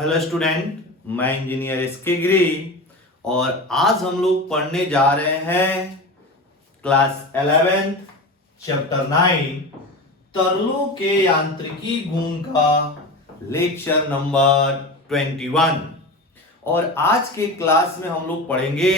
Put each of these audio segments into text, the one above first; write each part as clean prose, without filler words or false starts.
Hello student, मैं engineer SK गिरी और आज हम लोग पढ़ने जा रहे हैं क्लास 11 चैप्टर 9 तरलों के यांत्रिकी गुण का लेक्चर नंबर 21। और आज के क्लास में हम लोग पढ़ेंगे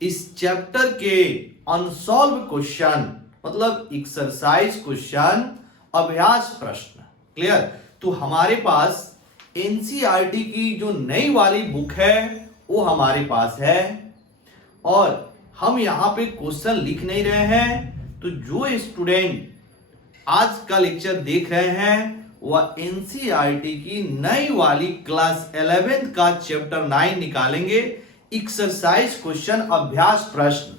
इस चैप्टर के अनसॉल्व क्वेश्चन, मतलब एक्सरसाइज क्वेश्चन, अभ्यास प्रश्न। क्लियर? तो हमारे पास एनसीईआरटी की जो नई वाली बुक है वो हमारे पास है और हम यहाँ पे क्वेश्चन लिख नहीं रहे हैं। तो जो स्टूडेंट आज का लेक्चर देख रहे हैं वह एनसीईआरटी की नई वाली क्लास 11 का चैप्टर 9 निकालेंगे, एक्सरसाइज क्वेश्चन, अभ्यास प्रश्न।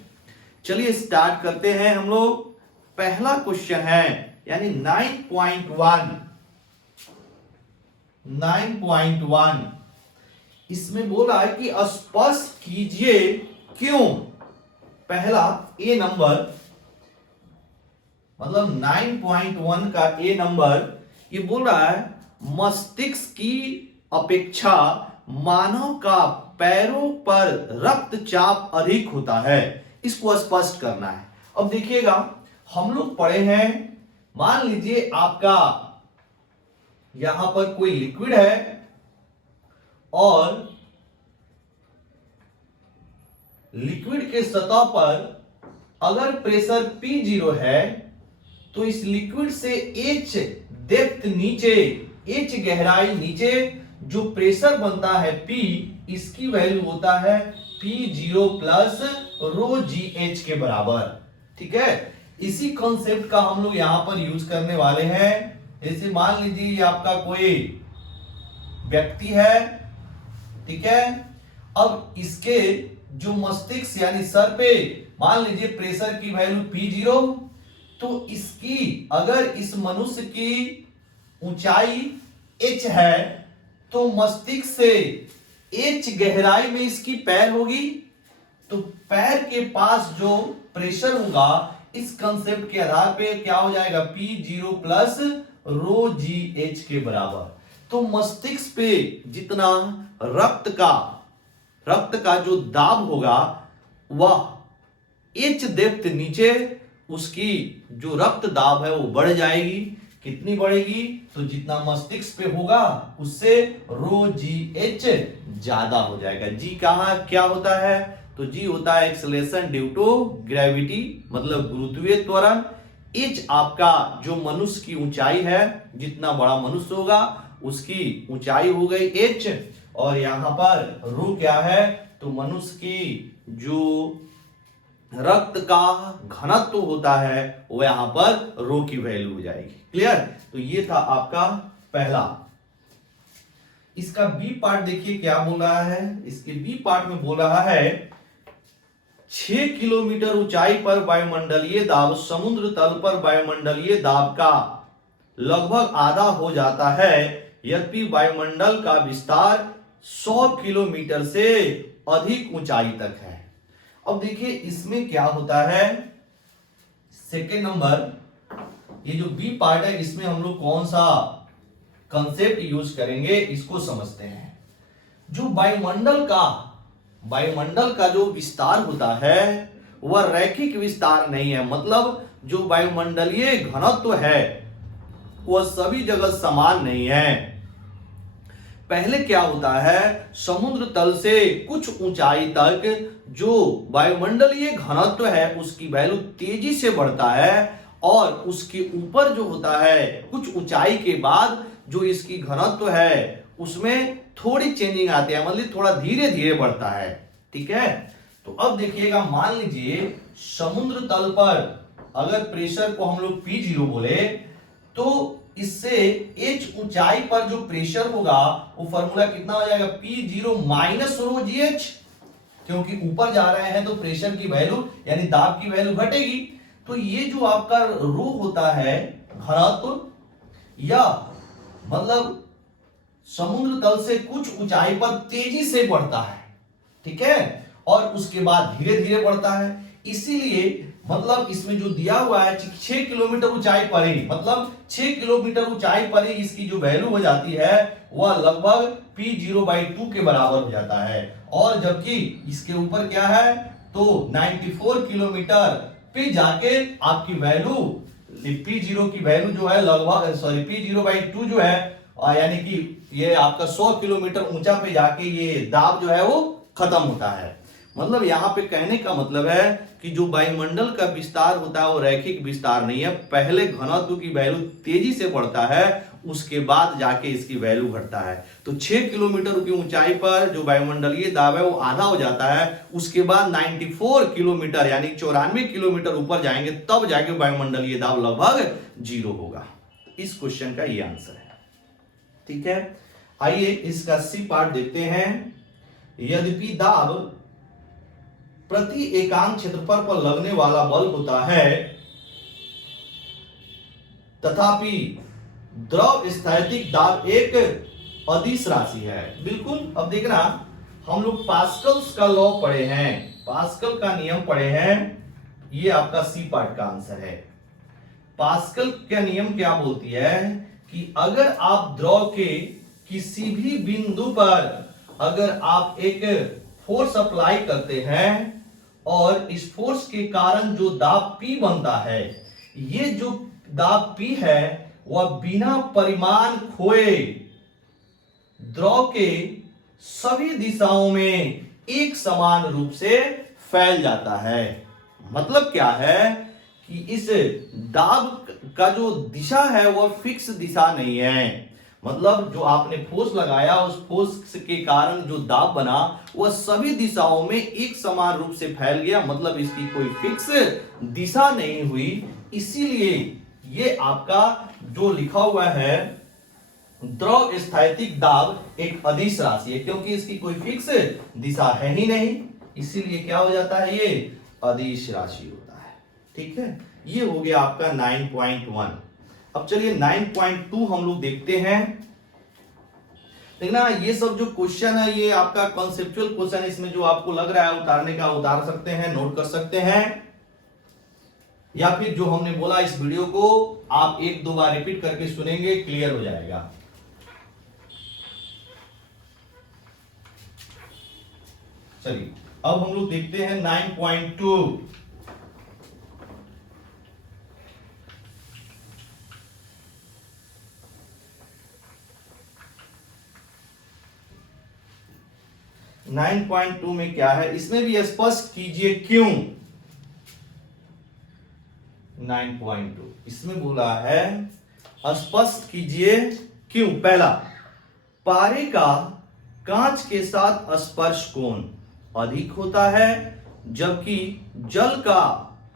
चलिए स्टार्ट करते हैं हम लोग। पहला क्वेश्चन है यानी 9.1 इसमें बोला है कि स्पष्ट कीजिए क्यों। पहला ए नंबर, मतलब 9.1 का ए नंबर ये बोल रहा है मस्तिष्क की अपेक्षा मानव का पैरों पर रक्तचाप अधिक होता है। इसको स्पष्ट करना है। अब देखिएगा, हम लोग पढ़े हैं, मान लीजिए आपका यहां पर कोई लिक्विड है और लिक्विड के सतह पर अगर प्रेशर P0 है तो इस लिक्विड से H डेप्थ नीचे, H गहराई नीचे जो प्रेशर बनता है P, इसकी वैल्यू होता है P0 प्लस रो GH के बराबर। ठीक है, इसी कॉन्सेप्ट का हम लोग यहां पर यूज करने वाले हैं। जैसे मान लीजिए ये आपका कोई व्यक्ति है, ठीक है। अब इसके जो मस्तिष्क यानी सर पे मान लीजिए प्रेशर की वैल्यू P0, तो इसकी अगर इस मनुष्य की ऊंचाई H है तो मस्तिष्क से H गहराई में इसकी पैर होगी, तो पैर के पास जो प्रेशर होगा इस कंसेप्ट के आधार पे क्या हो जाएगा, P0 प्लस रो GH के बराबर। तो मस्तिष्क पे जितना रक्त का जो दाब होगा वह H डेप्थ नीचे उसकी जो रक्त दाब है वो बढ़ जाएगी। कितनी बढ़ेगी? तो जितना मस्तिष्क पे होगा उससे रो GH ज्यादा हो जाएगा। जी कहां क्या होता है? तो जी होता है एक्सेलरेशन ड्यू टू ग्रेविटी, मतलब गुरुत्वीय त्वरण। H आपका जो मनुष्य की ऊंचाई है, जितना बड़ा मनुष्य होगा उसकी ऊंचाई हो गई H, और यहां पर रो क्या है, तो मनुष्य की जो रक्त का घनत्व होता है वो यहां पर रो की वैल्यू हो जाएगी। क्लियर? तो ये था आपका पहला। इसका बी पार्ट देखिए क्या बोल रहा है। इसके बी पार्ट में बोल रहा है 6 किलोमीटर ऊंचाई पर वायुमंडलीय दाब समुद्र तल पर वायुमंडलीय दाब का लगभग आधा हो जाता है, यद्यपि वायुमंडल का विस्तार 100 किलोमीटर से अधिक ऊंचाई तक है। अब देखिए इसमें क्या होता है, सेकेंड नंबर, ये जो बी पार्ट है इसमें हम लोग कौन सा कंसेप्ट यूज करेंगे इसको समझते हैं। जो वायुमंडल का जो विस्तार होता है वह रैखिक विस्तार नहीं है, मतलब जो वायुमंडलीय घनत्व है वह सभी जगह समान नहीं है। पहले क्या होता है, समुद्र तल से कुछ ऊंचाई तक जो वायुमंडलीय घनत्व है उसकी वैल्यू तेजी से बढ़ता है, और उसके ऊपर जो होता है कुछ ऊंचाई के बाद जो इसकी घनत्व है उसमें थोड़ी चेंजिंग आती है, मतलब थोड़ा धीरे धीरे बढ़ता है। ठीक है, तो अब देखिएगा, मान लीजिए समुद्र तल पर अगर प्रेशर को हम लोग P0 बोले तो इससे H ऊंचाई पर जो प्रेशर होगा वो फॉर्मूला कितना हो जाएगा, P0 माइनस रो GH, क्योंकि ऊपर जा रहे हैं तो प्रेशर की वैल्यू यानी दाब की वैल्यू घटेगी। तो ये जो आपका रो होता है घनत्व, या मतलब समुद्र तल से कुछ ऊंचाई पर तेजी से बढ़ता है, ठीक है, और उसके बाद धीरे धीरे बढ़ता है। इसीलिए मतलब इसमें जो दिया हुआ है 6 किलोमीटर ऊंचाई पर ही, मतलब 6 किलोमीटर ऊंचाई पर ही इसकी जो वैल्यू हो जाती है वह लगभग P0/2 के बराबर हो जाता है। और जबकि इसके ऊपर क्या है, तो 94 किलोमीटर पे जाके आपकी वैल्यू P0 की वैल्यू जो है लगभग P0/2 जो है यानी कि ये आपका 100 किलोमीटर ऊंचा पे जाके ये दाब जो है वो खत्म होता है। मतलब यहाँ पे कहने का मतलब है कि जो वायुमंडल का विस्तार होता है वो रैखिक विस्तार नहीं है। पहले घनत्व की वैल्यू तेजी से बढ़ता है, उसके बाद जाके इसकी वैल्यू घटता है। तो 6 किलोमीटर की ऊंचाई पर जो वायुमंडलीय दाब है वो आधा हो जाता है, उसके बाद 94 किलोमीटर यानी 94 किलोमीटर ऊपर जाएंगे तब जाके वायुमंडलीय दाब लगभग 0 होगा। इस क्वेश्चन का ये आंसर है। ठीक है, आइए इसका सी पार्ट देखते हैं। यद्यपि दाब प्रति एकांक क्षेत्रफल पर लगने वाला बल होता है, तथापि द्रव स्थैतिक दाब एक अदिश राशि है। बिल्कुल, अब देखना, हम लोग पास्कल्स का लॉ पढ़े हैं, पास्कल का नियम पढ़े हैं। ये आपका सी पार्ट का आंसर है। पास्कल का नियम क्या बोलती है कि अगर आप द्रव के किसी भी बिंदु पर अगर आप एक फोर्स अप्लाई करते हैं और इस फोर्स के कारण जो दाब P बनता है, ये जो दाब P है वह बिना परिमाण खोए द्रव के सभी दिशाओं में एक समान रूप से फैल जाता है। मतलब क्या है कि इस दाब का जो दिशा है वह फिक्स दिशा नहीं है। मतलब जो आपने फोर्स लगाया उस फोर्स के कारण जो दाब बना वह सभी दिशाओं में एक समान रूप से फैल गया, मतलब इसकी कोई फिक्स दिशा नहीं हुई। इसीलिए ये आपका जो लिखा हुआ है द्रव स्थैतिक दाब एक अदिश राशि है, क्योंकि इसकी कोई फिक्स दिशा है ही नहीं, इसीलिए क्या हो जाता है, ये अदिश राशि होता है। ठीक है, ये हो गया आपका 9.1। अब चलिए 9.2 हम लोग देखते हैं। देखना, ये सब जो क्वेश्चन है ये आपका कॉन्सेप्चुअल क्वेश्चन, इसमें जो आपको लग रहा है उतारने का उतार सकते हैं, नोट कर सकते हैं, या फिर जो हमने बोला इस वीडियो को आप 1-2 बार रिपीट करके सुनेंगे, क्लियर हो जाएगा। चलिए अब हम लोग देखते हैं 9.2। में क्या है, इसमें भी स्पष्ट कीजिए क्यों। 9.2 इसमें बोला है स्पष्ट कीजिए क्यों। पहला, पारे का कांच के साथ स्पर्श कोण अधिक होता है, जबकि जल का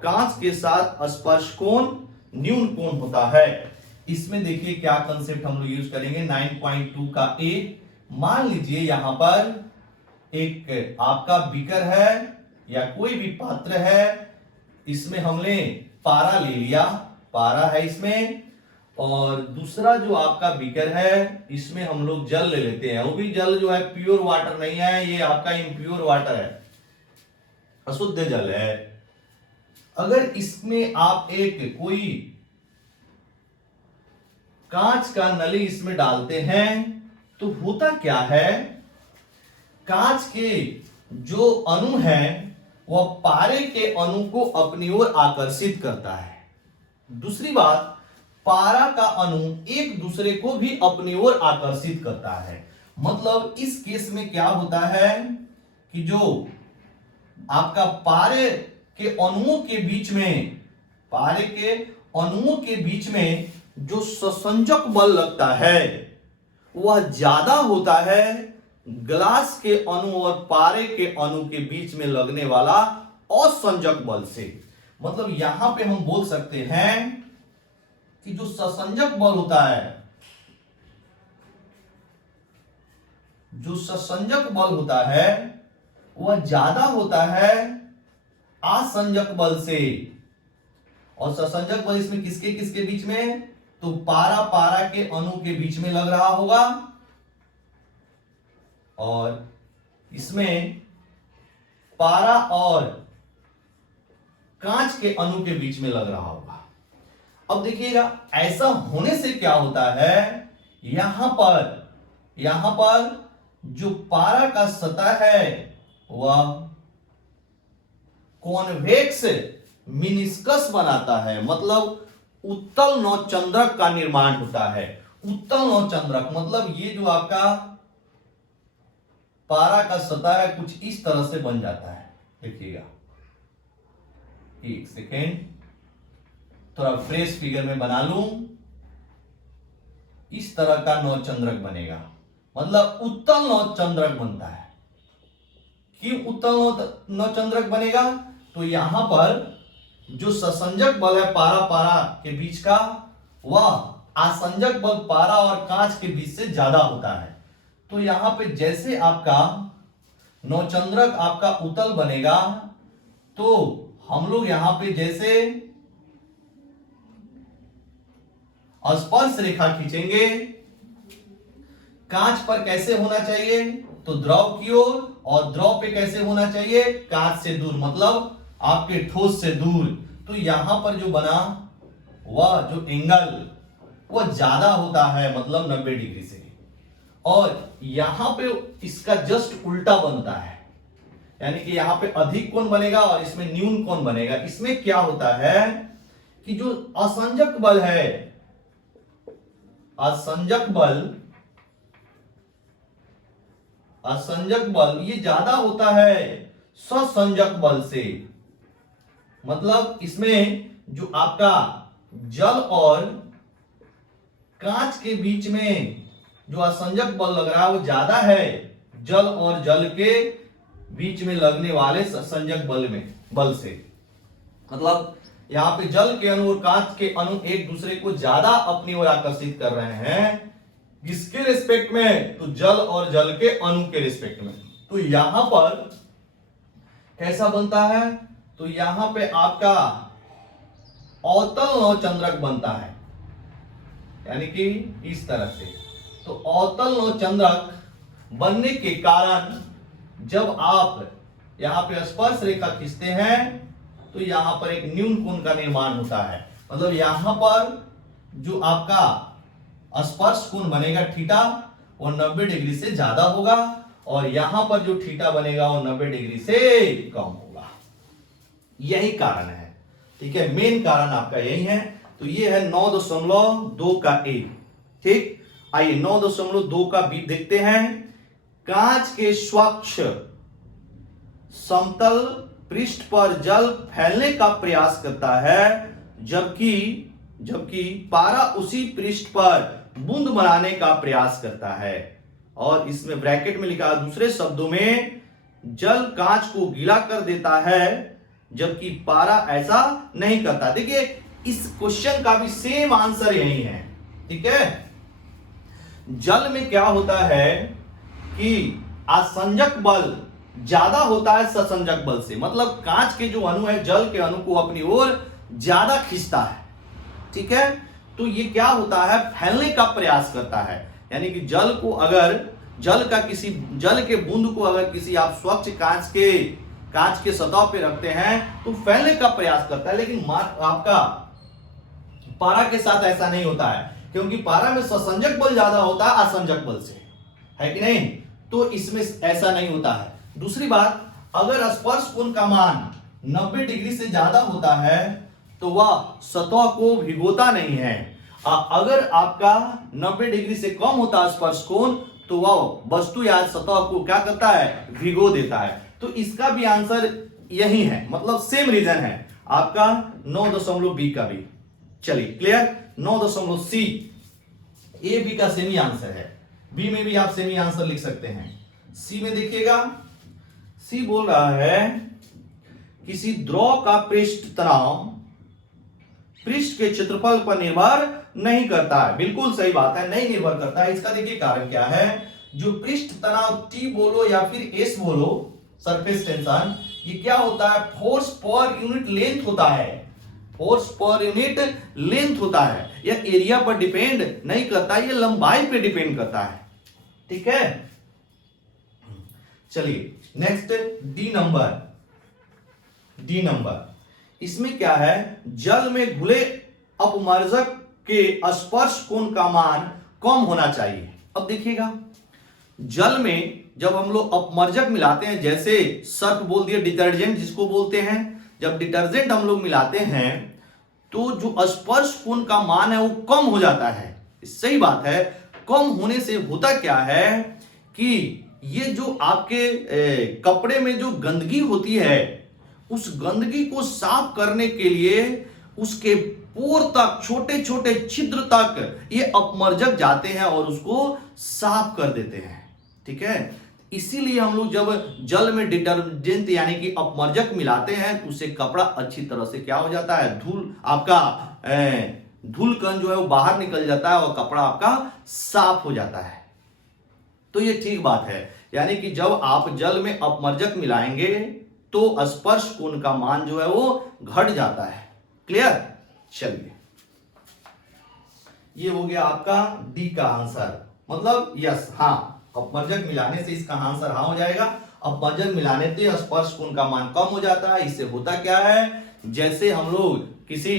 कांच के साथ स्पर्श कोण न्यून कोण होता है। इसमें देखिए क्या कंसेप्ट हम लोग यूज करेंगे 9.2 का ए। मान लीजिए यहां पर एक आपका बीकर है या कोई भी पात्र है, इसमें हमने पारा ले लिया, पारा है इसमें, और दूसरा जो आपका बीकर है इसमें हम लोग जल ले लेते हैं। वो भी जल जो है प्योर वाटर नहीं है, ये आपका इम्प्योर वाटर है, अशुद्ध जल है। अगर इसमें आप एक कोई कांच का नली इसमें डालते हैं तो होता क्या है, कांच के जो अणु है वह पारे के अणु को अपनी ओर आकर्षित करता है। दूसरी बात, पारा का अणु एक दूसरे को भी अपनी ओर आकर्षित करता है। मतलब इस केस में क्या होता है कि जो आपका पारे के अणुओं के बीच में, पारे के अणुओं के बीच में जो ससंजक बल लगता है वह ज्यादा होता है ग्लास के अणु और पारे के अणु के बीच में लगने वाला असंजक बल से। मतलब यहां पे हम बोल सकते हैं कि जो ससंजक बल होता है, जो ससंजक बल होता है वह ज्यादा होता है असंजक बल से। और ससंजक बल इसमें किसके किसके बीच में, तो पारा पारा के अणु के बीच में लग रहा होगा, और इसमें पारा और कांच के अणु के बीच में लग रहा होगा। अब देखिएगा ऐसा होने से क्या होता है, यहां पर जो पारा का सतह है वह कॉन्वेक्स मिनिस्कस बनाता है, मतलब उत्तल नौचंद्रक का निर्माण होता है। उत्तल नौचंद्रक मतलब ये जो आपका पारा का सतह है कुछ इस तरह से बन जाता है। देखिएगा, एक सेकेंड, थोड़ा फ्रेश फिगर में बना लूं। इस तरह का नौचंद्रक बनेगा, मतलब उत्तल नौचंद्रक बनता है। क्यों उत्तल नौचंद्रक बनेगा? तो यहां पर जो ससंजक बल है पारा पारा के बीच का, वह आसंजक बल पारा और कांच के बीच से ज्यादा होता है। तो यहां पे जैसे आपका नौचंद्रक आपका उत्तल बनेगा, तो हम लोग यहां पे जैसे स्पर्श रेखा खींचेंगे, कांच पर कैसे होना चाहिए? तो द्रव की ओर, और द्रव पे कैसे होना चाहिए? कांच से दूर, मतलब आपके ठोस से दूर। तो यहां पर जो बना वह जो एंगल वह ज्यादा होता है, मतलब 90 डिग्री से, और यहां पे इसका जस्ट उल्टा बनता है, यानी कि यहां पे अधिक कोण बनेगा और इसमें न्यून कोण बनेगा। इसमें क्या होता है कि जो असंजक बल है, असंजक बल ये ज्यादा होता है ससंजक बल से। मतलब इसमें जो आपका जल और कांच के बीच में जो असंजक बल लग रहा है वो ज्यादा है जल और जल के बीच में लगने वाले संजक बल से। मतलब यहां पे जल के अणु और कांच के अणु एक दूसरे को ज्यादा अपनी ओर आकर्षित कर रहे हैं। किसके रिस्पेक्ट में? तो जल और जल के अणु के रिस्पेक्ट में। तो यहां पर कैसा बनता है? तो यहां पे आपका अवतल नौचंद्रक बनता है, यानी कि इस तरह से। तो अवतल नौचंद्रक बनने के कारण जब आप यहां पे स्पर्श रेखा खींचते हैं तो यहां पर एक न्यून कोण का निर्माण होता है। मतलब यहां पर जो आपका स्पर्श कोण बनेगा थीटा वो 90 डिग्री से ज्यादा होगा, और यहां पर जो थीटा बनेगा वो 90 डिग्री से कम होगा। यही कारण है, ठीक है, मेन कारण आपका यही है। तो ये है 9.2 का ए। ठीक, आइए 9.2 का बी देखते हैं। कांच के स्वच्छ समतल पृष्ठ पर जल फैलने का प्रयास करता है, जबकि पारा उसी पृष्ठ पर बूंद बनाने का प्रयास करता है। और इसमें ब्रैकेट में लिखा, दूसरे शब्दों में जल कांच को गीला कर देता है जबकि पारा ऐसा नहीं करता। देखिए इस क्वेश्चन का भी सेम आंसर यही है। ठीक है, जल में क्या होता है कि आसंजक बल ज्यादा होता है ससंजक बल से। मतलब कांच के जो अणु है जल के अणु को अपनी ओर ज्यादा खींचता है। ठीक है, तो ये क्या होता है, फैलने का प्रयास करता है। यानी कि जल के बूंद को अगर किसी आप स्वच्छ कांच के सतह पे रखते हैं तो फैलने का प्रयास करता है। लेकिन आपका पारा के साथ ऐसा नहीं होता है, क्योंकि पारा में ससंजक बल ज्यादा होता है आसंजक बल से, है कि नहीं? तो इसमें ऐसा नहीं होता है। दूसरी बात, अगर स्पर्श कोण का मान 90 डिग्री से ज्यादा होता है तो वह सतह को भिगोता नहीं है। अगर आपका 90 डिग्री से कम होता है स्पर्श कोण तो वह वस्तु या सतह को क्या करता है, भिगो देता है। तो इसका भी आंसर यही है, मतलब सेम रीजन है आपका 9.b का भी। चलिए क्लियर, 9.c ए बी का सेमी आंसर है। बी में भी आप सेमी आंसर लिख सकते हैं। सी में देखिएगा, सी बोल रहा है किसी द्रव का पृष्ठ तनाव पृष्ठ के क्षेत्रफल पर निर्भर नहीं करता है। बिल्कुल सही बात है, नहीं निर्भर करता है। इसका देखिए कारण क्या है, जो पृष्ठ तनाव टी बोलो या फिर एस बोलो, सरफेस टेंशन, ये क्या होता है, फोर्स पर यूनिट लेंथ होता है। फोर्स पर यूनिट लेंथ होता है, यह एरिया पर डिपेंड नहीं करता, यह लंबाई पे डिपेंड करता है। ठीक है, चलिए नेक्स्ट डी नंबर। इसमें क्या है, जल में घुले अपमर्जक के स्पर्श कोण का मान कम होना चाहिए। अब देखिएगा, जल में जब हम लोग अपमर्जक मिलाते हैं, जैसे सर्फ बोल दिया, डिटर्जेंट जिसको बोलते हैं, जब डिटर्जेंट हम लोग मिलाते हैं तो जो स्पर्श कोण का मान है वो कम हो जाता है। सही बात है। कम होने से होता क्या है कि ये जो आपके कपड़े में जो गंदगी होती है, उस गंदगी को साफ करने के लिए उसके पोर तक, छोटे छोटे छिद्र तक ये अपमर्जक जाते हैं और उसको साफ कर देते हैं। ठीक है, इसीलिए हम लोग जब जल में डिटर्जेंट यानी कि अपमर्जक मिलाते हैं तो उससे कपड़ा अच्छी तरह से क्या हो जाता है, धूल आपका धूल कण जो है वो बाहर निकल जाता है और कपड़ा आपका साफ हो जाता है। तो ये ठीक बात है, यानी कि जब आप जल में अपमर्जक मिलाएंगे तो स्पर्श कोण का मान जो है वो घट जाता है। क्लियर? चलिए, ये हो गया आपका डी का आंसर, मतलब यस, हाँ, अपमर्जक मिलाने से इसका आंसर हाँ हो जाएगा। अपमर्जक मिलाने से स्पर्श कोण का मान कम हो जाता है। इससे होता क्या है, जैसे हम लोग किसी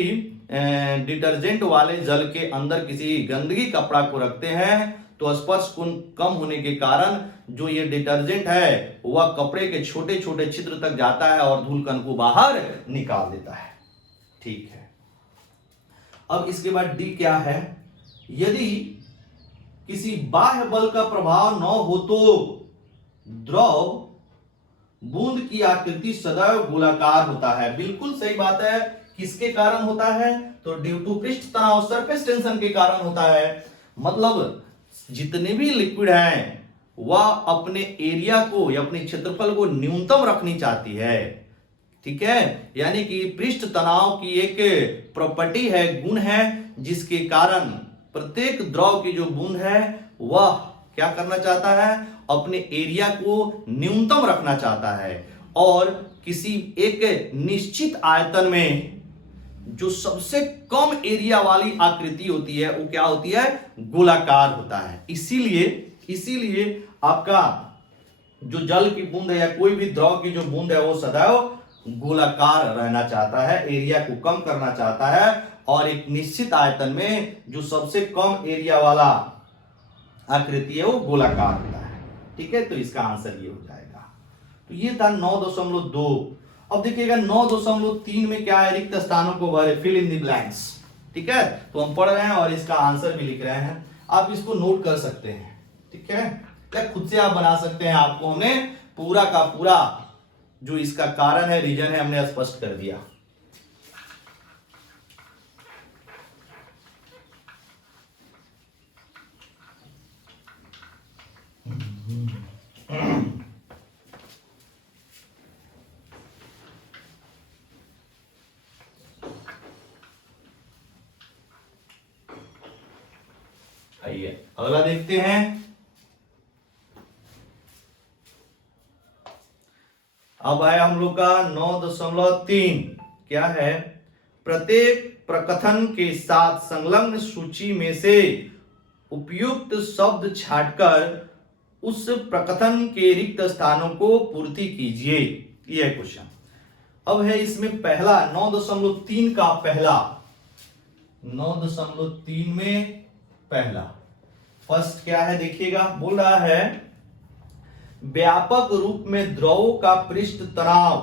डिटर्जेंट वाले जल के अंदर किसी गंदगी कपड़ा को रखते हैं तो स्पर्श कोण कम होने के कारण जो ये डिटर्जेंट है वह कपड़े के छोटे छोटे छिद्र तक जाता है और धूल कण को बाहर निकाल देता है। ठीक है, अब इसके बाद डी क्या है, यदि किसी बाह्य बल का प्रभाव न हो तो द्रव बूंद की आकृति सदैव गोलाकार होता है। बिल्कुल सही बात है। किसके कारण होता है, तो ड्यू टू पृष्ठ तनाव, सरफेस टेंशन के कारण होता है। मतलब जितने भी लिक्विड हैं वह अपने एरिया को या अपने क्षेत्रफल को न्यूनतम रखनी चाहती है। ठीक है, यानी कि पृष्ठ तनाव की एक प्रॉपर्टी है, गुण है, जिसके कारण प्रत्येक द्रव की जो बूंद है वह क्या करना चाहता है, अपने एरिया को न्यूनतम रखना चाहता है और किसी एक निश्चित आयतन में जो सबसे कम एरिया वाली आकृति होती है वो क्या होती है, गोलाकार होता है। इसीलिए आपका जो जल की बूंद है या कोई भी द्रव की जो बूंद है वो सदैव गोलाकार रहना चाहता है, एरिया को कम करना चाहता है और एक निश्चित आयतन में जो सबसे कम एरिया वाला आकृति है वो गोलाकार होता है। ठीक है, तो इसका आंसर ये हो जाएगा। तो ये था 9.2। अब देखिएगा 9.3 में क्या है, रिक्त स्थानों को भरे, फिल इन द ब्लैंक्स। ठीक है, तो हम पढ़ रहे हैं और इसका आंसर भी लिख रहे हैं, आप इसको नोट कर सकते हैं। ठीक है, क्या खुद से आप बना सकते हैं, आपको हमने पूरा का पूरा जो इसका कारण है, रीजन है, हमने स्पष्ट कर दिया। आइए अगला देखते हैं। अब है हम लोग का 9.3। क्या है, प्रत्येक प्रकथन के साथ संलग्न सूची में से उपयुक्त शब्द छांटकर उस प्रकथन के रिक्त स्थानों को पूर्ति कीजिए। यह क्वेश्चन अब है इसमें पहला 9.3 का पहला 9.3 में पहला फर्स्ट क्या है, देखिएगा, बोल रहा है व्यापक रूप में द्रवों का पृष्ठ तनाव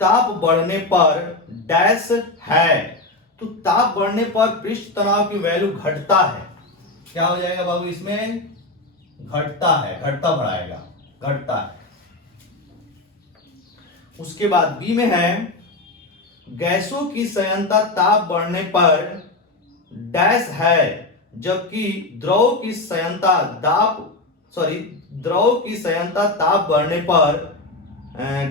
ताप बढ़ने पर डैश है। तो ताप बढ़ने पर पृष्ठ तनाव की वैल्यू घटता है। क्या हो जाएगा बाबू, इसमें घटता है, घटता बढ़ाएगा, घटता है। उसके बाद बी में है गैसों की संयंत्रता ताप बढ़ने पर डैश है, जबकि द्रव की संयंत्रता ताप बढ़ने पर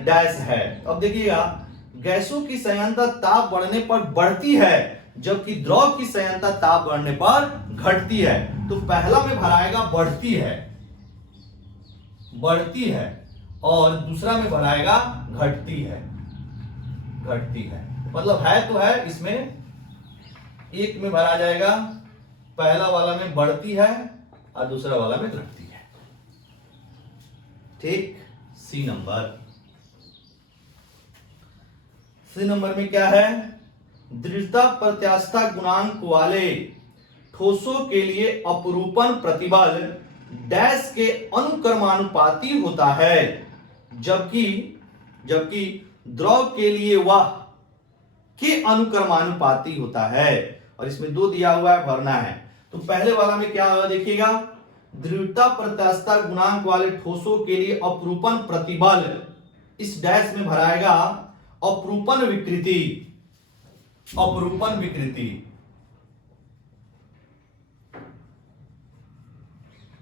डैश है। अब देखिएगा, गैसों की संयंत्रता ताप बढ़ने पर बढ़ती है जबकि द्रव की संयंत्रता ताप बढ़ने पर घटती है। तो पहला में भराएगा बढ़ती है और दूसरा में भराएगा घटती है। मतलब है तो है, इसमें एक में भरा जाएगा, पहला वाला में बढ़ती है और दूसरा वाला में घटती है। ठीक, सी नंबर। सी नंबर में क्या है, दृढ़ता प्रत्यास्थता गुणांक वाले ठोसों के लिए अपरूपण प्रतिबल डैश के अनुक्रमानुपाती होता है, जबकि जबकि द्रव के लिए वह के अनुक्रमानुपाती होता है। और इसमें 2 दिया हुआ है, भरना है। तो पहले वाला में क्या होगा देखिएगा, दृढ़ता प्रत्यास्थता गुणांक वाले ठोसों के लिए अपरूपण प्रतिबल, इस डैश में भराएगा अपरूपण विकृति, अपरूपण विकृति,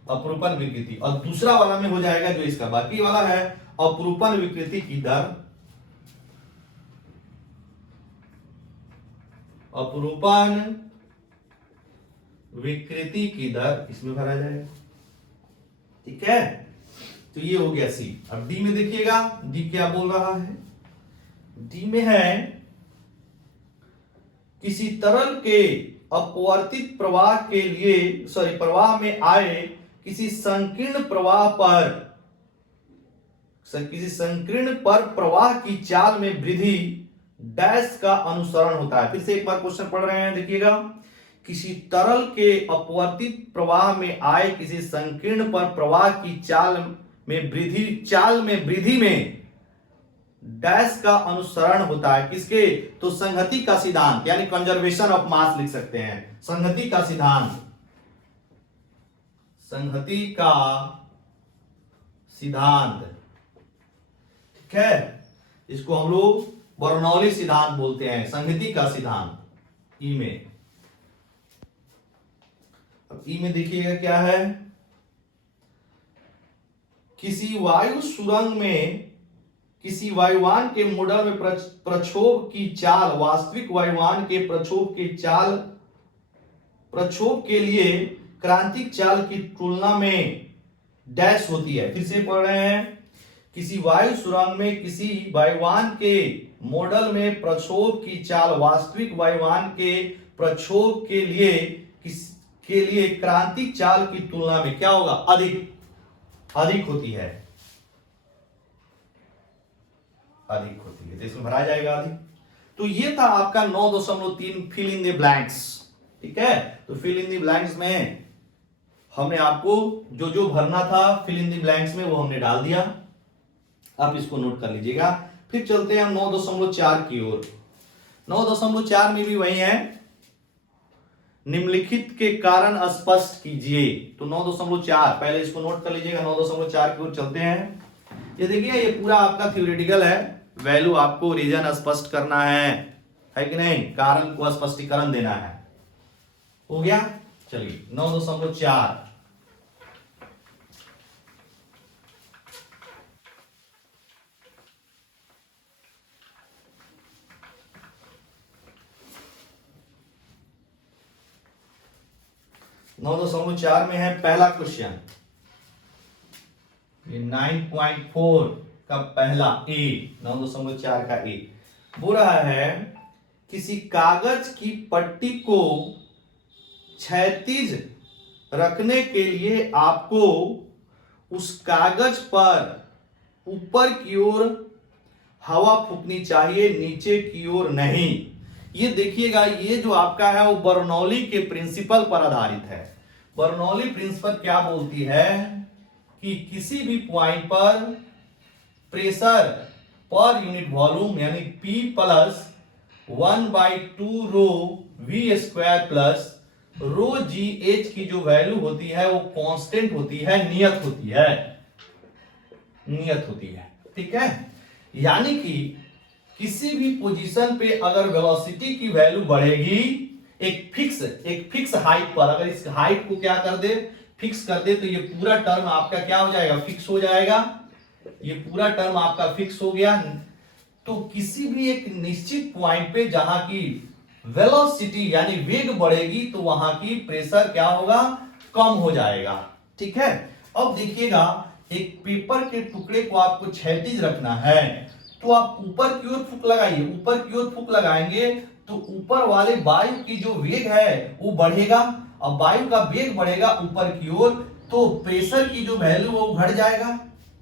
अपरूपण विकृति। और दूसरा वाला में हो जाएगा जो इसका बाकी वाला है, अपरूपण विकृति की दर, अपरूपण विकृति की दर इसमें भरा जाएगा। ठीक है, तो ये हो गया सी। अब डी में देखिएगा, डी क्या बोल रहा है, डी में है किसी तरल के अपवर्तित प्रवाह के लिए प्रवाह में आए किसी संकीर्ण प्रवाह पर, किसी संकीर्ण पर प्रवाह की चाल में वृद्धि डैश का अनुसरण होता है। फिर से एक बार क्वेश्चन पढ़ रहे हैं, देखिएगा, किसी तरल के अपवर्तित प्रवाह में आए किसी संकीर्ण पर प्रवाह की चाल में वृद्धि में डैश का अनुसरण होता है। किसके, तो संहति का सिद्धांत, यानी कंजर्वेशन ऑफ मास लिख सकते हैं, संहति का सिद्धांत, संहति का सिद्धांत। ठीक है, इसको हम लोग बर्नौली सिद्धांत बोलते हैं, संहति का सिद्धांत। ई में, अब ई में देखिएगा क्या है, किसी वायु सुरंग में किसी वायुयान के मॉडल में प्रक्षोभ की चाल वास्तविक वायुयान के प्रक्षोभ के लिए क्रांतिक चाल की तुलना में डैश होती है। फिर से पढ़ रहे हैं, किसी वायु सुरंग में किसी वायुयान के मॉडल में प्रक्षोभ की चाल वास्तविक वायुयान के प्रक्षोभ के लिए क्रांतिक चाल की तुलना में क्या होगा, अधिक होती है, अधिक होती है। तो इसमें भरा जाएगा अधिक। तो ये था आपका 9.3 फिल इन द ब्लैंक्स। ठीक है, तो फिल इन द ब्लैंक्स में हमने आपको जो जो भरना था फिल इन द ब्लैंक्स में वो हमने डाल दिया। आप इसको नोट कर लीजिएगा। फिर चलते हैं हम 9.4 की ओर। 9.4 में भी वही है, निम्नलिखित के कारण स्पष्ट कीजिए। तो 9.4 पहले इसको नोट कर लीजिएगा। 9.4 की ओर चलते हैं। ये देखिए, ये पूरा आपका थ्योरेटिकल है, वैल्यू आपको रीजन स्पष्ट करना है कि नहीं, कारण को स्पष्टीकरण देना है। हो गया, चलिए 9.4। नौ 9.4 में है पहला क्वेश्चन, 9.4 का पहला ए, 9.4 का ए बोल रहा है, किसी कागज की पट्टी को क्षैतिज रखने के लिए आपको उस कागज पर ऊपर की ओर हवा फूंकनी चाहिए, नीचे की ओर नहीं। ये देखिएगा, ये जो आपका है वो बर्नौली के प्रिंसिपल पर आधारित है। बर्नौली प्रिंसिपल क्या बोलती है कि किसी भी पॉइंट पर प्रेशर पर यूनिट वॉल्यूम यानी P plus 1/2 rho V square plus रो जी एच की जो वैल्यू होती है वो कांस्टेंट होती है, नियत होती है, नियत होती है। ठीक है, यानी कि किसी भी पोजीशन पे अगर वेलोसिटी की वैल्यू बढ़ेगी एक फिक्स हाइट पर, अगर इस हाइट को क्या कर दे, फिक्स कर दे, तो ये पूरा टर्म आपका क्या हो जाएगा, फिक्स हो जाएगा। ये पूरा टर्म आपका फिक्स हो गया। तो किसी भी एक निश्चित पॉइंट पे जहां की वेलोसिटी यानी वेग बढ़ेगी तो वहां की प्रेशर क्या होगा, कम हो जाएगा। ठीक है, अब देखिएगा, एक पेपर के टुकड़े को आपको क्षैतिज रखना है, तो आप ऊपर की ओर फूंक लगाइए। ऊपर की ओर फूंक लगाएंगे तो ऊपर वाले वायु की जो वेग है वो बढ़ेगा। अब वायु का वेग बढ़ेगा ऊपर की ओर तो प्रेशर की जो वैल्यू वो घट जाएगा,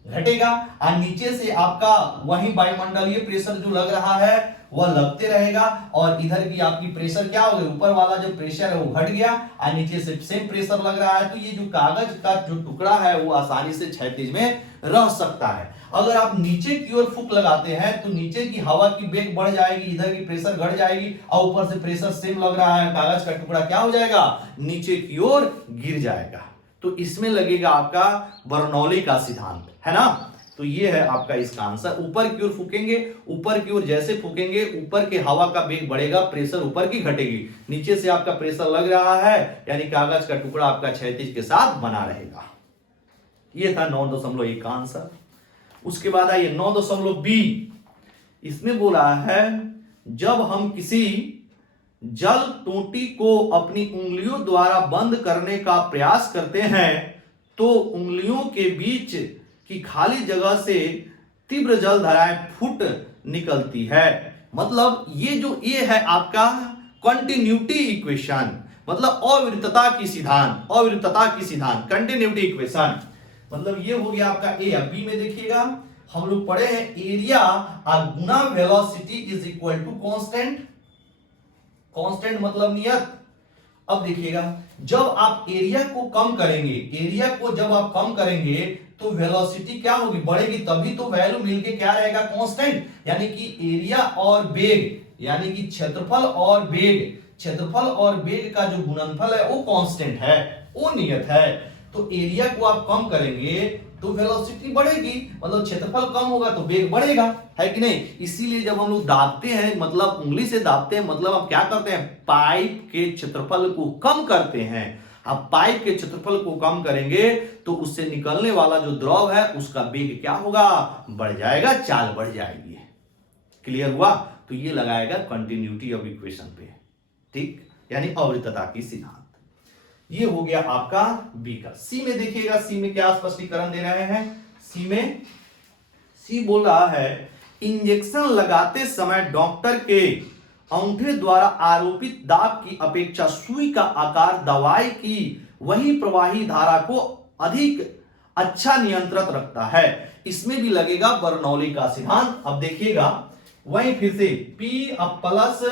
घटेगा। और नीचे से आपका वही वायुमंडलीय प्रेशर जो लग रहा है वह लगते रहेगा और इधर की आपकी प्रेशर क्या हो गया, ऊपर वाला जो प्रेशर है वो घट गया और नीचे से सेम प्रेशर लग रहा है। तो ये जो कागज का जो टुकड़ा है वो आसानी से क्षैतिज में रह सकता है। अगर आप नीचे की ओर फूंक लगाते हैं तो नीचे की हवा की वेग बढ़ जाएगी, इधर की प्रेशर घट जाएगी और ऊपर से प्रेशर सेम लग रहा है, कागज का टुकड़ा क्या हो जाएगा, नीचे की ओर गिर जाएगा। तो इसमें लगेगा आपका बर्नौली का सिद्धांत, है ना। तो ये है आपका इसका आंसर। ऊपर की ओर फूकेंगे, ऊपर की ओर जैसे फूकेंगे ऊपर के हवा का वेग बढ़ेगा, प्रेशर ऊपर की घटेगी, नीचे से आपका प्रेशर लग रहा है यानी कागज का टुकड़ा आपका क्षैतिज के साथ बना रहेगा। ये था 9.1 का आंसर। उसके बाद आइए 9.b, इसमें बोला है जब हम किसी जल टोटी को अपनी उंगलियों द्वारा बंद करने का प्रयास करते हैं तो उंगलियों के बीच की खाली जगह से तीव्र जल धाराएं फूट निकलती है। मतलब ये है आपका कंटिन्यूटी इक्वेशन, मतलब अविरतता की सिद्धांत, कंटिन्यूटी इक्वेशन। मतलब ये हो गया आपका ए। अब बी में देखिएगा, हम लोग पढ़े हैं एरिया गुना velocity is equal to constant. Constant मतलब नियत। अब देखिएगा जब आप एरिया को कम करेंगे तो वेलोसिटी क्या होगी, बढ़ेगी, तभी तो वैल्यू मिलके क्या रहेगा, कांस्टेंट। यानी कि एरिया और वेग यानी कि क्षेत्रफल और वेग का जो गुणनफल है वो कांस्टेंट है, वो नियत है। तो एरिया को आप कम करेंगे तो वेलोसिटी बढ़ेगी, मतलब क्षेत्रफल कम होगा तो वेग बढ़ेगा, है कि नहीं। इसीलिए जब हम लोग दाबते हैं, मतलब उंगली से दाबते हैं, मतलब हम क्या करते हैं, पाइप के क्षेत्रफल को कम करते हैं। आप पाइप के क्षेत्रफल को कम करेंगे तो उससे निकलने वाला जो द्रव है उसका वेग क्या होगा, बढ़ जाएगा, चाल बढ़ जाएगी। क्लियर हुआ। तो ये लगाएगा कंटिन्यूटी ऑफ इक्वेशन पे, ठीक, यानी अवृतता की सिद्धांत। ये हो गया आपका बी का। सी में देखिएगा, सी में क्या स्पष्टीकरण दे रहे हैं। सी बोल रहा है इंजेक्शन लगाते समय डॉक्टर के अंगूठे द्वारा आरोपित दाब की अपेक्षा सुई का आकार दवाई की वही प्रवाही धारा को अधिक अच्छा नियंत्रित रखता है। इसमें भी लगेगा बर्नौली का सिद्धांत। अब देखिएगा वही फिर से P plus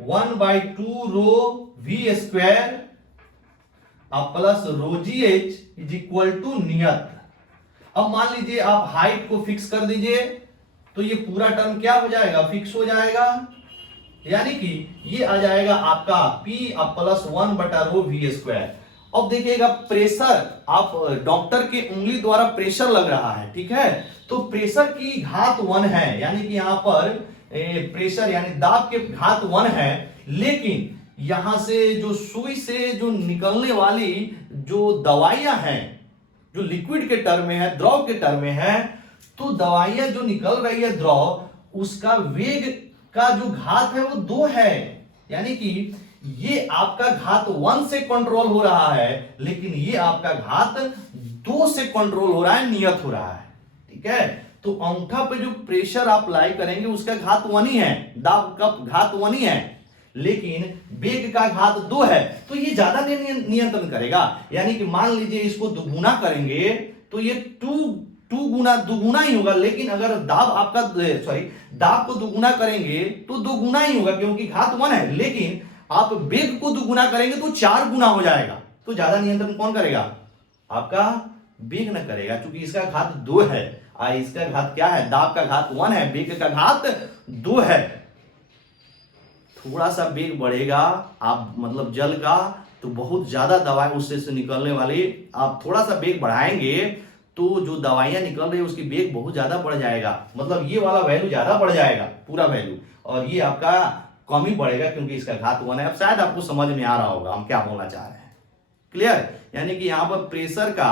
1/2 rho V square plus rho GH is equal to नियत। अब मान लीजिए आप हाइट को फिक्स कर दीजिए तो ये पूरा टर्म क्या हो जाएगा, फिक्स हो जाएगा, यानी कि ये आ जाएगा आपका P प्लस 1/रो V स्क्वायर। अब देखिएगा प्रेशर, आप डॉक्टर के उंगली द्वारा प्रेशर लग रहा है, ठीक है, तो प्रेशर की घात 1 है, यानी कि यहां पर प्रेशर यानी दाब के घात 1 है, लेकिन यहां से जो सुई से जो निकलने वाली जो दवाइयां हैं, जो लिक्विड के टर्म में है, द्रव के टर्म में है, तो दवाइयां जो निकल रही है द्रव, उसका वेग का जो घात है वो 2 है, यानी कि ये आपका घात 1 से कंट्रोल हो रहा है, लेकिन ये आपका घात 2 से कंट्रोल हो रहा है, नियत हो रहा है, ठीक है। तो अंगूठा पे जो प्रेशर आप अप्लाई करेंगे उसका घात 1 ही है, दाब का घात 1 ही है, लेकिन वेग का घात 2 है, तो ये ज्यादा नियंत्रण करेगा। यानी कि मान लीजिए इसको दुगुना करेंगे तो ये दुगुना ही होगा, लेकिन अगर दाब को दुगुना करेंगे तो 2 गुना ही होगा, क्योंकि घात 1 है, लेकिन आप वेग को दुगुना करेंगे तो 4 गुना हो जाएगा। तो ज्यादा नियंत्रण कौन करेगा, आपका वेग न करेगा, क्योंकि इसका घात 2 है, इसका घात क्या है, दाब का घात 1 है, वेग का घात 2 है। थोड़ा सा वेग बढ़ेगा आप मतलब जल का, तो बहुत ज्यादा दवाई उससे से निकलने वाली, आप थोड़ा सा वेग बढ़ाएंगे तो जो दवाइयां निकल रही है उसकी वेग बहुत ज्यादा बढ़ जाएगा, मतलब ये वाला वैल्यू ज्यादा बढ़ जाएगा पूरा वैल्यू, और ये आपका कम ही बढ़ेगा क्योंकि इसका घात 1 है। अब शायद आपको समझ में आ रहा होगा हम क्या बोलना चाह रहे हैं, क्लियर। यानी कि यहां पर प्रेशर का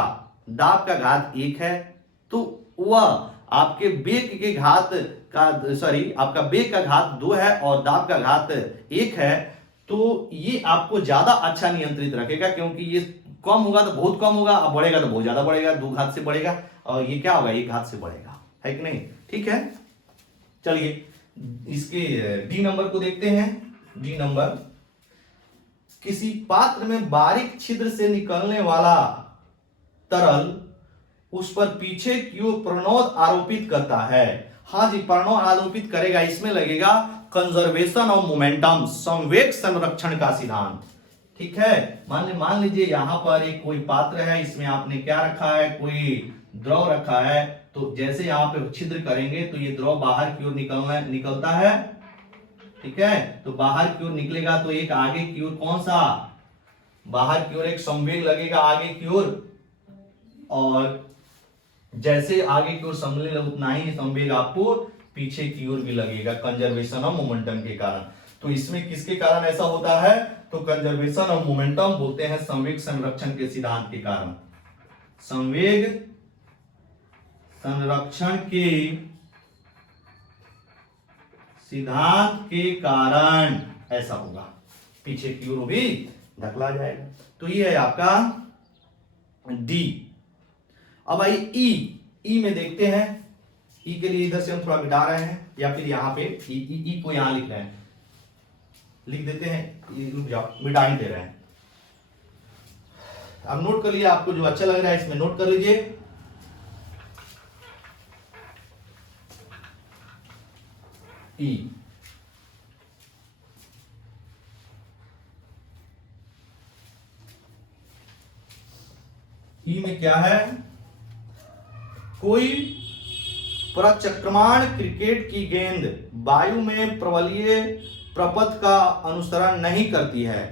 दाब का घात 1 है, तो वह आपके वेग के घात का आपका वेग का घात 2 है और दाब का घात 1 है, तो ये आपको ज्यादा अच्छा नियंत्रित रखेगा, क्योंकि ये कम होगा तो बहुत कम होगा, अब बढ़ेगा तो बहुत ज्यादा बढ़ेगा, 2 घात से बढ़ेगा, और ये क्या होगा, 1 घात से बढ़ेगा, है कि नहीं, ठीक है। चलिए इसके डी नंबर को देखते हैं। डी नंबर, किसी पात्र में बारीक छिद्र से निकलने वाला तरल उस पर पीछे की ओर प्रणोद आरोपित करता है। हाँ जी, प्रणोद आरोपित करेगा, इसमें लगेगा कंजर्वेशन ऑफ मोमेंटम, संवेग संरक्षण का सिद्धांत। ठीक है, मान लीजिए यहां पर एक कोई पात्र है, इसमें आपने क्या रखा है, कोई द्रव रखा है, तो जैसे यहां पे छिद्र करेंगे तो ये द्रव बाहर की ओर निकलता है। ठीक है, तो बाहर की ओर निकलेगा तो एक आगे की ओर कौन सा, बाहर की ओर एक संवेग लगेगा आगे की ओर, और जैसे आगे की ओर संवेग उतना ही संवेग आपको पीछे की ओर भी लगेगा, कंजर्वेशन ऑफ मोमेंटम के कारण। तो इसमें किसके कारण ऐसा होता है, तो कंजर्वेशन ऑफ मोमेंटम बोलते हैं संवेग संरक्षण के सिद्धांत के कारण, संवेग संरक्षण के सिद्धांत के कारण ऐसा होगा, पीछे की ओर भी धकला जाएगा। तो ये है आपका डी। अब आई ई में देखते हैं, ई के लिए इधर से हम थोड़ा मिटा रहे हैं, या फिर यहां पे ई को यहां लिख रहे हैं, लिख देते हैं, रुक जाओ, मिटा ही दे रहे हैं। अब नोट कर लिया, आपको जो अच्छा लग रहा है इसमें नोट कर लीजिए। ई में क्या है, कोई प्रचक्रमाण क्रिकेट की गेंद वायु में प्रबलीय प्रपथ का अनुसरण नहीं करती है।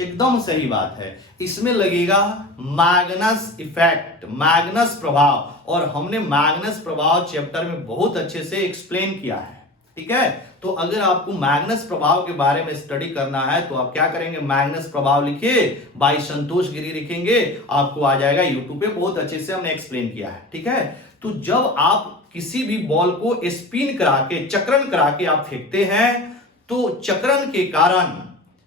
एकदम सही बात है, इसमें लगेगा मैग्नस इफेक्ट, मैग्नस प्रभाव, और हमने मैग्नस प्रभाव चैप्टर में बहुत अच्छे से एक्सप्लेन किया है। ठीक है, तो अगर आपको मैग्नस प्रभाव के बारे में स्टडी करना है तो आप क्या करेंगे, मैग्नस प्रभाव लिखिए, बाई संतोष गिरी लिखेंगे, आपको आ जाएगा यूट्यूब पे, बहुत अच्छे से हमने एक्सप्लेन किया है। ठीक है, तो जब आप किसी भी बॉल को स्पिन करा के, चक्रण करा के आप फेंकते हैं, तो चक्रण के कारण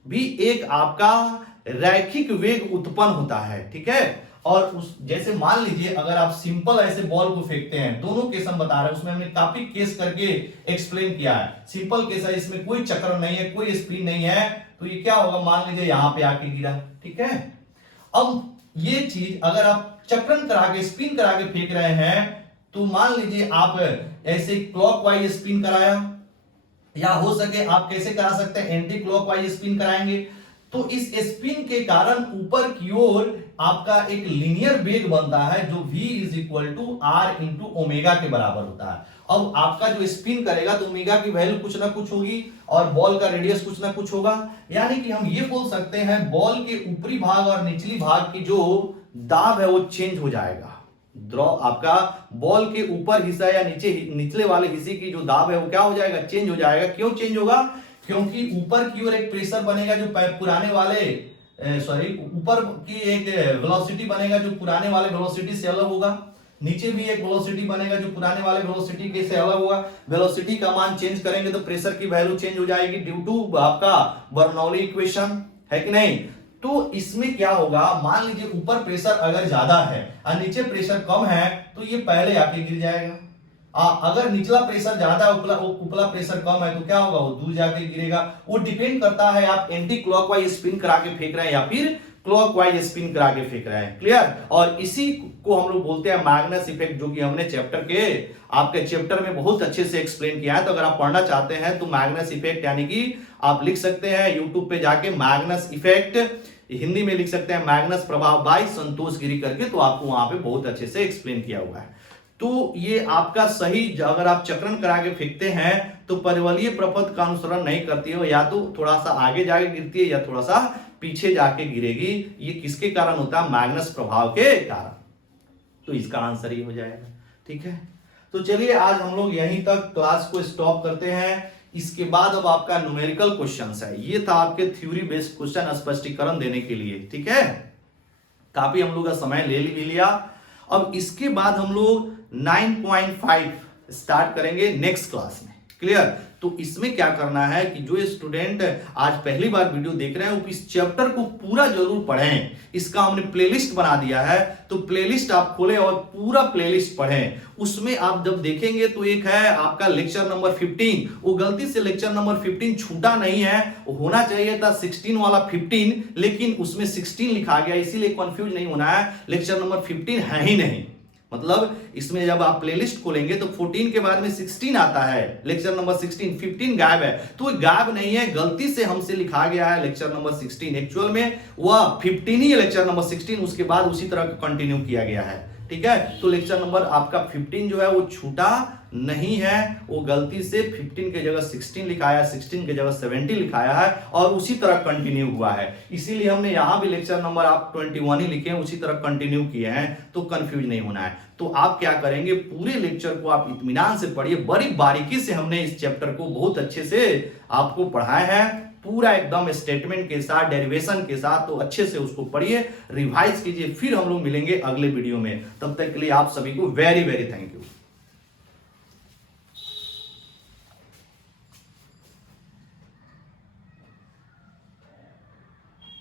भी एक आपका रैखिक वेग उत्पन्न होता है। ठीक है, और उस जैसे मान लीजिए अगर आप सिंपल ऐसे बॉल को फेंकते हैं, दोनों केस हम बता रहे हैं, उसमें हमने काफी केस करके एक्सप्लेन किया है। सिंपल केस है, इसमें कोई चक्र नहीं है, कोई स्पिन नहीं है, तो ये क्या होगा, मान लीजिए यहां पे आके गिरा। ठीक है, अब ये चीज अगर आप चक्रण करा के, स्पिन करा के फेंक रहे हैं, तो मान लीजिए आप ऐसे क्लॉकवाइज स्पिन कराया, या हो सके आप कैसे करा सकते हैं, एंटी क्लॉकवाइज स्पिन कराएंगे, तो इस स्पिन के कारण ऊपर की ओर आपका एक लीनियर वेग बनता है जो v is equal to R into omega के बराबर होता है। अब आपका जो स्पिन करेगा तो ओमेगा की वैल्यू कुछ ना कुछ होगी, और बॉल का रेडियस कुछ ना कुछ होगा, यानी कि हम ये बोल सकते हैं बॉल के ऊपरी भाग और निचली भाग की जो दाब है वो चेंज हो जाएगा। द्रव आपका बॉल के ऊपर हिस्सा या निचले वाले हिस्से की जो दाब है वो क्या हो जाएगा, चेंज हो जाएगा। क्यों चेंज होगा, क्योंकि ऊपर की ओर एक प्रेशर बनेगा जो पुराने वाले ऊपर की एक वेलोसिटी बनेगा जो पुराने वाले वेलोसिटी से अलग होगा, नीचे भी एक वेलोसिटी बनेगा जो पुराने वाले वेलोसिटी के से अलग होगा। वेलोसिटी का मान चेंज करेंगे तो प्रेशर की वैल्यू चेंज हो जाएगी ड्यू टू आपका बर्नौली इक्वेशन, है कि नहीं। तो इसमें क्या होगा, मान लीजिए ऊपर प्रेशर अगर ज्यादा है और नीचे प्रेशर कम है तो ये पहले आके गिर जाएगा। अगर निचला प्रेशर ज्यादा है, ऊपला प्रेशर कम है, तो क्या होगा, वो दूर जाके गिरेगा। वो डिपेंड करता है आप एंटी क्लॉकवाइज स्पिन करा के फेंक रहे हैं या फिर क्लॉकवाइज स्पिन करा के फेंक रहे हैं। क्लियर, और इसी को हम लोग बोलते हैं मैग्नस इफेक्ट, जो कि हमने आपके चैप्टर में बहुत अच्छे से एक्सप्लेन किया है। तो अगर आप पढ़ना चाहते हैं तो मैग्नस इफेक्ट यानी कि आप लिख सकते हैं यूट्यूब पे जाके मैग्नस इफेक्ट, हिंदी में लिख सकते हैं मैग्नस प्रभाव बाय संतोष गिरी करके, तो आपको वहां पे बहुत अच्छे से एक्सप्लेन किया हुआ है। तो ये आपका सही, अगर आप चक्रण करा के फेंकते हैं तो परिवलीय प्रपथ का अनुसरण नहीं करती है, या तो थोड़ा सा आगे जाके गिरती है या थोड़ा सा पीछे जाके गिरेगी। ये किसके कारण होता है, मैग्नस प्रभाव के कारण। तो इसका आंसर ही हो जाएगा। ठीक है, तो चलिए आज हम लोग यहीं तक क्लास को स्टॉप करते हैं। इसके बाद अब आपका न्यूमेरिकल क्वेश्चंस है। ये था आपके थ्योरी बेस्ड क्वेश्चन स्पष्टीकरण देने के लिए। ठीक है, काफी हम लोग का समय ले लिया। अब इसके बाद हम लोग 9.5 स्टार्ट करेंगे नेक्स्ट क्लास में। क्लियर, तो इसमें क्या करना है कि जो स्टूडेंट आज पहली बार वीडियो देख रहे हैं इस चैप्टर को पूरा जरूर पढ़ें। इसका हमने प्लेलिस्ट बना दिया है, तो प्लेलिस्ट आप खोलें और पूरा प्लेलिस्ट पढ़ें। उसमें आप जब देखेंगे तो एक है आपका लेक्चर नंबर 15, वो गलती से लेक्चर नंबर 15 छूटा नहीं है, होना चाहिए था 16 वाला 15, लेकिन उसमें 16 लिखा गया, इसीलिए कंफ्यूज नहीं होना है, लेक्चर नंबर 15 है ही नहीं। मतलब इसमें जब आप प्लेलिस्ट खोलेंगे तो 14 के बाद में 16 आता है, लेक्चर नंबर 16, 15 गायब है, तो गायब नहीं है, गलती से हमसे लिखा गया है लेक्चर नंबर 16, एक्चुअल में वह 15 ही है लेक्चर नंबर 16, उसके बाद उसी तरह कंटिन्यू किया गया है। ठीक है, तो लेक्चर नंबर आपका 15 जो है वो छूटा नहीं है, वो गलती से 15 के जगह 16 लिखाया, 16 के जगह 70 लिखाया है और उसी तरह कंटिन्यू हुआ है। इसीलिए हमने यहां भी लेक्चर नंबर आप 21 ही लिखे हैं, उसी तरह कंटिन्यू किए हैं, तो कंफ्यूज नहीं होना है। तो आप क्या करेंगे, पूरे लेक्चर को आप इत्मीनान से पढ़िए, बड़ी बारीकी से हमने इस चैप्टर को बहुत अच्छे से आपको पढ़ाया है, पूरा एकदम स्टेटमेंट के साथ, डेरिवेशन के साथ, तो अच्छे से उसको पढ़िए, रिवाइज कीजिए। फिर हम लोग मिलेंगे अगले वीडियो में, तब तक के लिए आप सभी को वेरी वेरी थैंक यू।